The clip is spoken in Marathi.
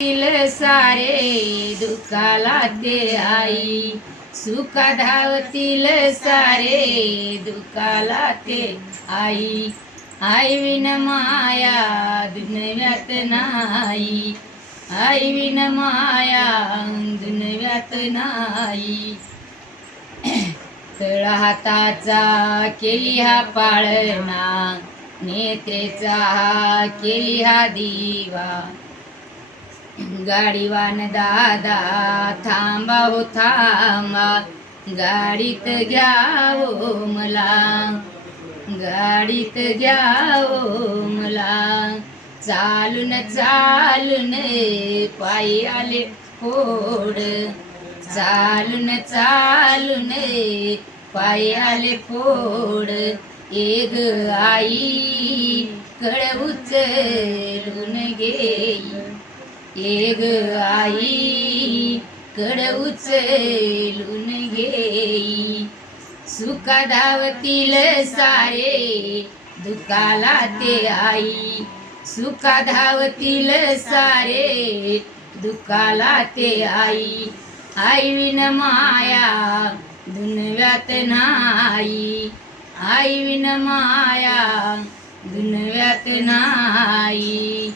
सारे दुःखाला ते आई, सुख धावतील सारे दुःखाला ते आई. आई विन माया दुनियात नाही, आई विन माया दुनियात नाही. तळ हाताचा केली हा पाळणा, नेत्रेचा केली हा दिवा. गाडीवान दादा थांबा हो थांबा, गाडीत घ्यावो मला, गाडीत घ्यावो मला. चालून चालून पायी आले फोड, चालून चालून पायी आले फोड. एक आई कळ उचलून घेई, एक आई कड उचलून घेई. सुख धावतील सारे दुःखाला ते आई, सुख धावतील सारे दुःखाला ते आई. आई विन माया दुनियात नाही, आई विन माया दुनियात नाही.